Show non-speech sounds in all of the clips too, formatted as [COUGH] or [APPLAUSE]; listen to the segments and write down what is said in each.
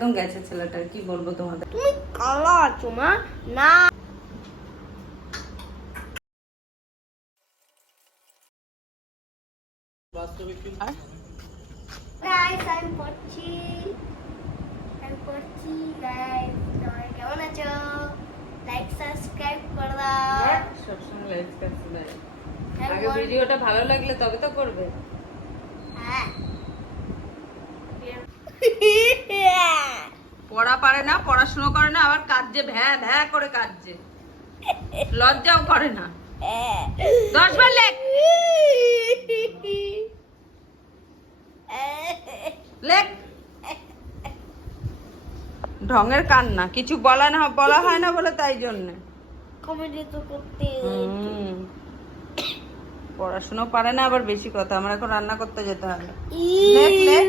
একদম গেছে ছেলেটার কি বলব তোমাদের? তুমি কালা আছো মা। না। গাইস আমি পড়ছি আমি পড়ছি গাইস তোমরা কেমন আছো? লাইক সাবস্ক্রাইব করে দাও সবসময় লাইক সাবস্ক্রাইব হ্যাঁ, আগে ভিডিওটা ভালো লাগলে তবে তো করবে। হ্যাঁ। পড়া পারে না পড়াশুনো করে না আবার কাজে ভ্যা ভ্যা করে কাজে লজ্জাও করে না। দশ বার লেখ। লেখ। ঢঙের কান্না কিছু বলা না বলা হয় না বলে তাই জন্য। কমেডি তো করতে পড়াশুনো পারে না আবার বেশি কথা। আমার এখন রান্না করতে যেতে হবে। লেখ, লেখ।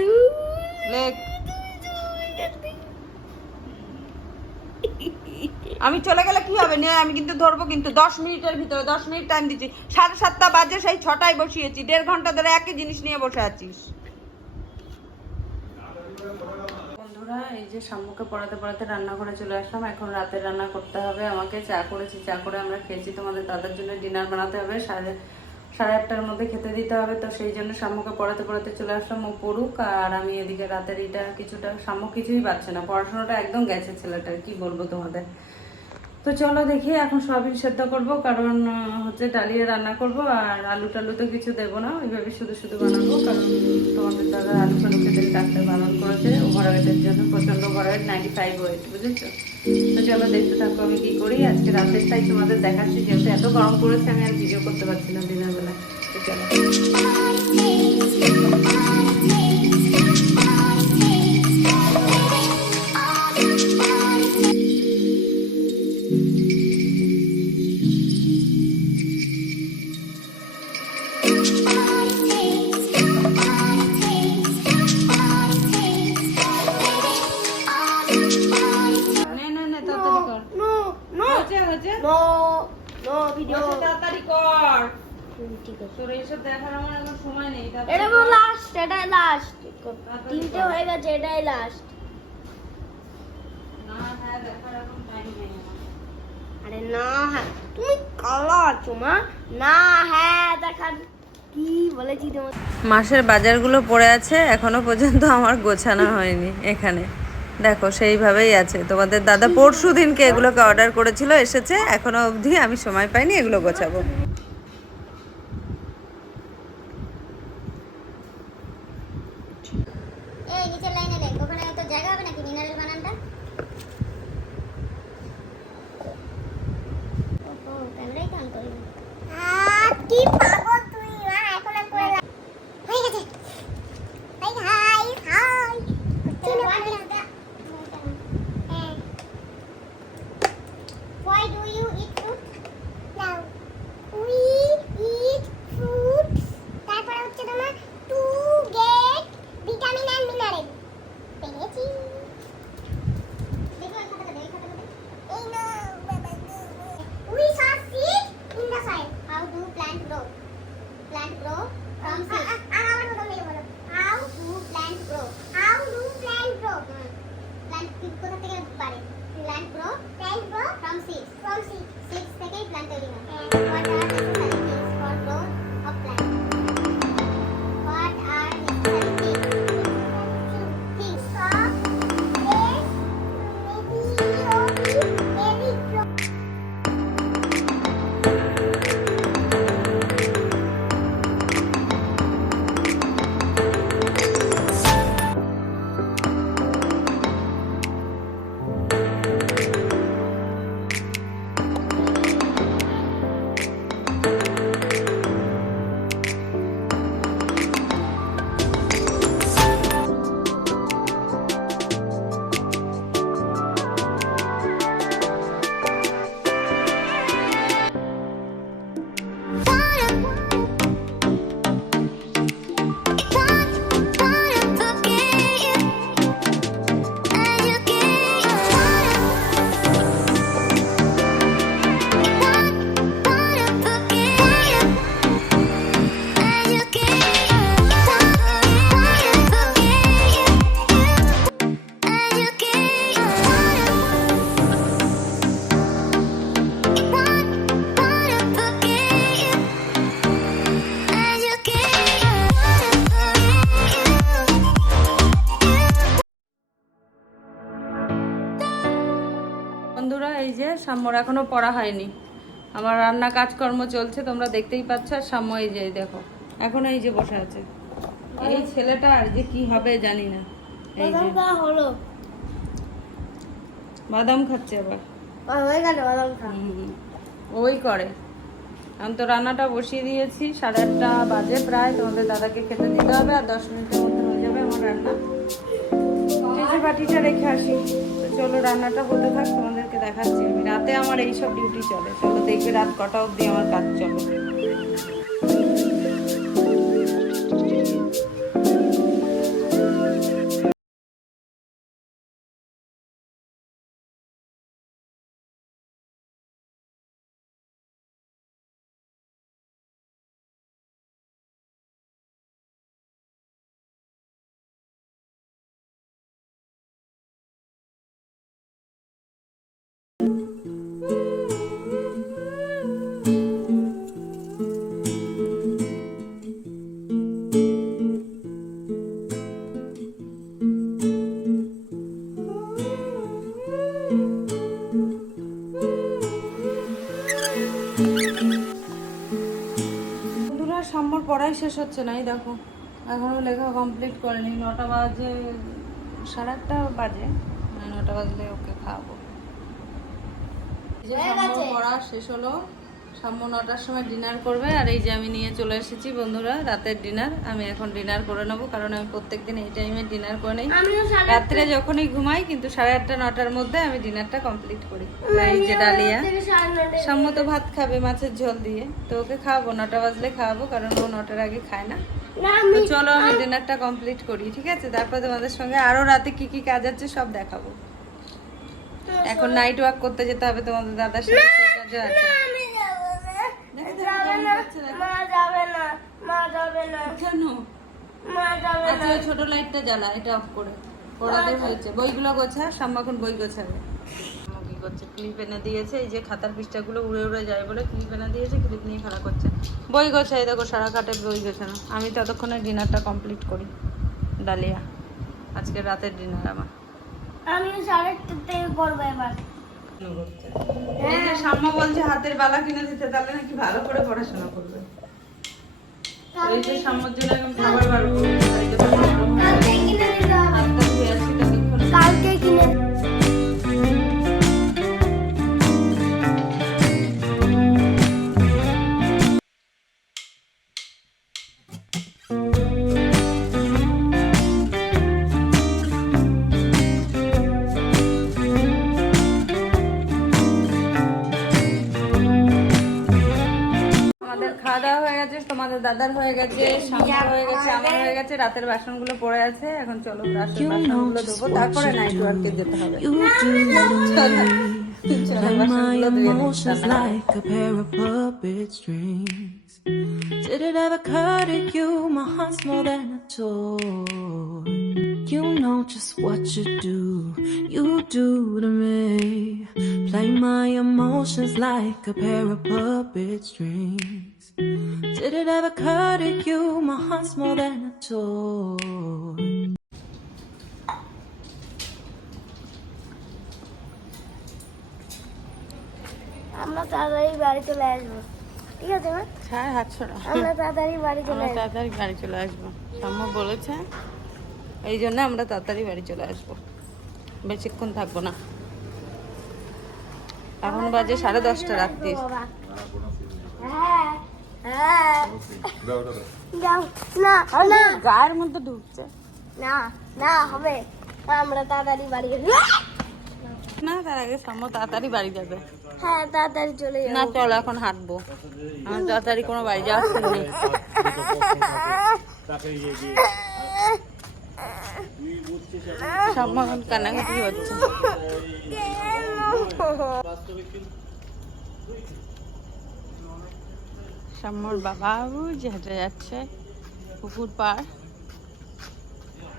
আমি চলে গেলে কি হবে? নিয়ে আমি কিন্তু ধরবো কিন্তু। দশ মিনিটের ভিতরে, দশ মিনিট টাইম দিচ্ছি। সাড়ে সাতটা বাজে, সেই ছটায় বসিয়েছি। দেড় ঘণ্টা ধরে একই জিনিস নিয়ে বসে আছিস। বন্ধুরা, এই যে শাম্মুকে পড়াতে পড়াতে রান্না করে চলে আসলাম। এখন রাতে রান্না করতে হবে। আমাকে চা করেছি, চা করে আমরা খেয়েছি। তোমাদের দাদার জন্য ডিনার বানাতে হবে। সাড়ে সাড়ে আটটার মধ্যে খেতে দিতে হবে, তো সেই জন্য শাম্মুকে পড়াতে পড়াতে চলে আসলাম ও পড়ুক আর আমি এদিকে রাতের এটা কিছুটা শাম্মু কিছুই পাচ্ছে না, পড়াশোনাটা একদম গেছে ছেলেটার, কি বলব তোমাদের। তো চলো দেখি, এখন সয়াবিন সেদ্ধ করব, কারণ হচ্ছে ডালিয়া রান্না করব, আর আলু টালু তো কিছু দেবো না, ওইভাবে শুধু শুধু বানাবো, কারণ তোমাদের দাদা আলু টালু খেতে ডাক্তার বারণ করেছে ওভার ওয়েটের জন্য প্রচণ্ড over weight ninety five weight বুঝেছ? তো চলো দেখতে থাকো আমি কী করি, আজকে রাতের তাই তোমাদের দেখাচ্ছি, যেহেতু এত গরম পড়েছে, আমি আর ভিডিও করতে পারছি না দিনের বেলা তো চলো। এটাই লাস্ট তিনটে হয়ে গেছে এটাই লাস্ট না হ্যাঁ। আরে না হ্যাঁ তুমি কালা আছো মা। না হ্যাঁ দেখার কি বলেছি তোমার মাসের বাজারগুলো পড়ে আছে এখনও পর্যন্ত আমার গোছানো হয়নি এখানে। দেখো সেইভাবেই আছে। তোমাদের দাদা পরশু দিনকে এগুলোকে অর্ডার করেছিল এসেছে এখনও অবধি আমি সময় পাইনি এগুলো গোছাবো। সাম্যর এখনও পড়া হয়নি। আমার রান্না কাজকর্ম চলছে তোমরা দেখতেই পাচ্ছ আর সাম্য এই যে দেখো। এখনও এই যে বসে আছে। এই ছেলেটা আর যে কি হবে জানি না। এই যে। হলো। বাদাম খাচ্ছে আবার। ওই করে। আমি তো রান্নাটা বসিয়ে দিয়েছি সাড়ে আটটা বাজে প্রায় তোমাদের দাদাকে খেতে দিতে হবে আর দশ মিনিটের মধ্যে হয়ে যাবে আমার রান্না। বাটিটা রেখে আসি। চলো রান্নাটা হতে থাক, তোমাদেরকে দেখাচ্ছি রাতে আমার এইসব ডিউটি চলে। চলো দেখবে রাত কটা অবধি আমার কাজ চলে। সাম্যর পড়াই শেষ হচ্ছে না, এই দেখো। এখনও লেখা কমপ্লিট করেনি। নটা বাজে, সাড়ে আটটা বাজে মানে নটা বাজলে ওকে। যে সাম্যর পড়া শেষ হলো। সাম্য নটার সময় ডিনার করবে আর এই যে আমি নিয়ে চলে এসেছি বন্ধুরা রাতের ডিনার আমি এখন ডিনার করে নেব কারণ আমি প্রত্যেকদিন এই টাইমে ডিনার করে নিই। রাত্রে যখনই ঘুমাই কিন্তু সাড়ে আটটা নটার মধ্যে আমি ডিনারটা কমপ্লিট করি। এই যে ডালিয়া। নটায় সম্মত ভাত খাবে মাছের ঝোল দিয়ে। তো ওকে খাওয়াবো নটা বাজলে খাওয়াবো কারণ ও নটার আগে খায় না। তো চলো আমি ডিনারটা কমপ্লিট করি ঠিক আছে? তারপর তোমাদের সঙ্গে আরও রাতে কি কি কাজ আছে সব দেখাবো। এখন নাইট ওয়াক করতে যেতে হবে তোমাদের দাদার সাথে কাজও আছে। আমি যাব না। দেখো, দেখো, যাবে না মা যাবে না মা যাবে না। কেন? মা যাবে আচ্ছা ছোট লাইটটা জ্বালা এটা অফ করে। পড়াতে হয়েছে। বইগুলো গোছা সাম্মা এখন বই গোছাবে। কি করছে? ক্লিপ এনে দিয়েছে এই যে খাতার পৃষ্ঠাগুলো উড়ে উড়ে যায় বলে ক্লিপ এনে দিয়েছে ক্লিপ নিয়ে খেলা করছে। বই গোছাই দেখো সারা কাটে বই গোছানো। আমি ততক্ষণে ডিনারটা কমপ্লিট করি। ডালিয়া। আজকে রাতের ডিনার আমার। আমি সাড়ে থেকে করব এবার এই যে বলছে হাতের বালা কিনে দিতে তাহলে নাকি ভালো করে পড়াশোনা করবে। এই যে সাম্মার জন্য এখন খাবার বার করব কালকে কিনে দাদার হয়ে গেছে সামনের হয়ে গেছে আমার হয়ে গেছে রাতের বাসনগুলো পড়ে আছে এখন চলো রাতের বাসনগুলো ধোবো তারপরে নাইট ওয়ার্কে যেতে হবে my emotions like a pair of puppet strings. Did it ever occur to you my heart's more than a toy? You know just what you do, you do to me. Play my emotions like a pair of puppet strings. Did it ever occur to you my heart's more than a toy? আমরা তাড়াতাড়ি বাড়ি চলে আসব ঠিক আছে মা হ্যাঁ হাত ছড়া। আমরা তাড়াতাড়ি বাড়ি চলে আসব তাড়াতাড়ি বাড়ি চলে আসব। সাম্য বলেছে এই জন্য আমরা তাড়াতাড়ি বাড়ি চলে আসব। বেশিক্ষণ থাকব না। এখন বাজে সাড়ে দশটা রাত্রির হ্যাঁ হ্যাঁ গায়ের মধ্যে ঢুকছে। না না হবে। আমরা তাড়াতাড়ি বাড়ি না তার আগে সাম্য তাড়াতাড়ি বাড়ি যাবে। হ্যাঁ তাড়াতাড়ি চলে যাব। না চলো এখন হাঁটবো। আমার তাড়াতাড়ি কোনো বাড়ি যাওয়ার নেই। সাম্য এখন কান্নাকাটি হচ্ছে। [LAUGHS] সাম্যর বাবা যে হেঁটে যাচ্ছে পুকুর পাড়।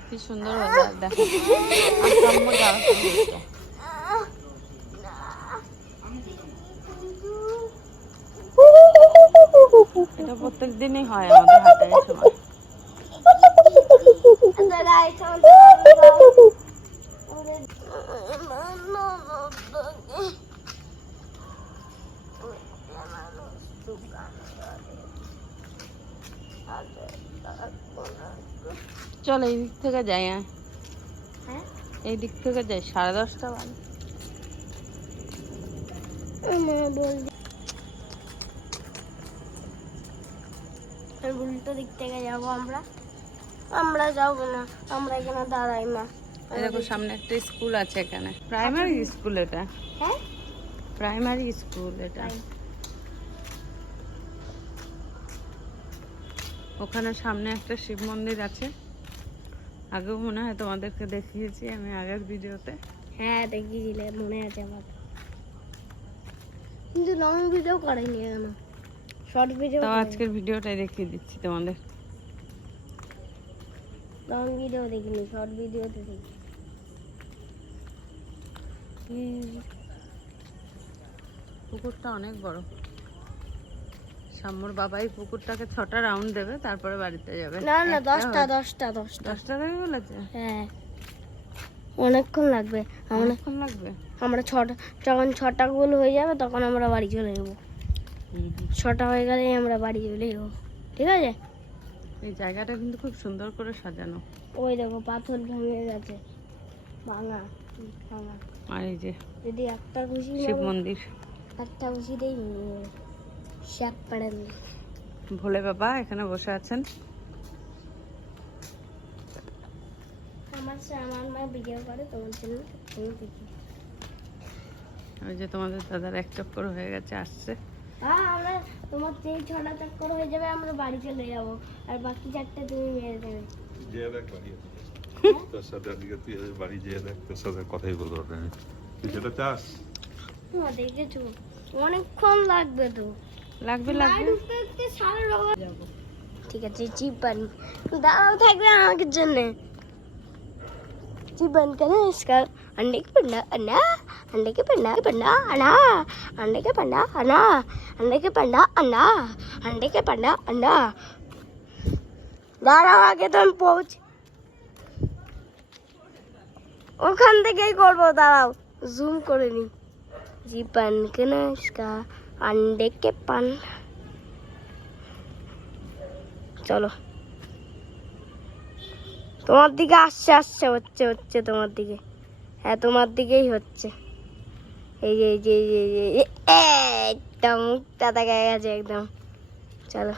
কি সুন্দর ওয়েদার দেখো। আর সাম্য যাওয়ার সময় হচ্ছে। এটা প্রত্যেক দিনই হয় আমাদের হাটের সময়। থেকে যাই হ্যাঁ। হ্যাঁ? এই দিক থেকে যাই সাড়ে দশটা বাজে। উল্টো দিক থেকে যাব আমরা। আমরা যাব না আমরা এখানে দাঁড়াই মা এই দেখো সামনে একটা স্কুল আছে এখানে। প্রাইমারি স্কুল এটা। হ্যাঁ? প্রাইমারি স্কুল এটা। ওখানে সামনে একটা শিব মন্দির আছে। আগেও মনে হয় তোমাদেরকে দেখিয়েছি আমি আগের ভিডিওতে। হ্যাঁ দেখিয়েছিলে মনে আছে আমার। কিন্তু লং ভিডিও করেনি কেন শর্ট ভিডিও তো আজকের ভিডিওটাই দেখিয়ে দিচ্ছি তোমাদের। লং ভিডিও দেখিনি শর্ট ভিডিওতে দেখি পুকুরটা অনেক বড়। সাম্যর বাবাই পুকুরটাকে ছটা রাউন্ড দেবে তারপরে বাড়িতে যাবে। না না দশটা দশটা দশটা। দশটা দেবে বলেছে? হ্যাঁ। অনেকক্ষণ লাগবে। অনেকক্ষণ লাগবে? আমরা ছটা যখন ছটা গোল হয়ে যাবে তখন আমরা বাড়ি চলে যাব। ছটা হয়ে গেলেই আমরা বাড়ি চলে যাব। ঠিক আছে? এই জায়গাটা কিন্তু খুব সুন্দর করে সাজানো। ওই দেখো পাথর ভেঙে গেছে। ভাঙা ভাঙা। আর এই যে যদি একটা খুশি শিব মন্দির। একটা খুশিতেই ভেঙে ভোলে বাবা এখানে বসে আছেন। ওই যে তোমাদের দাদার এক চক্কর হয়ে গেছে আসছে। হ্যাঁ আমরা তোমার যেই ছটা চক্কর হয়ে যাবে আমরা বাড়ি চলে যাব। আর বাকি চারটে তুমি মেরে দেবে। যেয়ে দেখ তোর সাথে আজকে তুই বাড়ি যেয়ে দেখ তোর সাথে কথাই বলতে পারবে তুই সেটা চাস? দেখেছ। অনেকক্ষণ লাগবে তো। লাগবে লাগবে ঢুকতে ঢুকতে সারা রকম ঠিক আছে চিপান দাঁড়াও থাকবে আমাকে জন্য चिपन का ना इसका अंडे के पंडा अन्ना अंडे के पंडा पंडा अन्ना अंडे के पंडा अन्ना अंडे के पंडा अन्ना अंडे के पंडा अन्ना দাঁড়াও আগে তো আমি পৌঁছ ওখান থেকেই করবো দাঁড়াও জুম করে নি জীবন के ना পান্ডে কে পান চলো তোমার দিকে আসছে আসছে হচ্ছে হচ্ছে তোমার দিকে হ্যাঁ তোমার দিকেই হচ্ছে এই যে এই যে এই যে একদম মুখটা দেখা গেছে একদম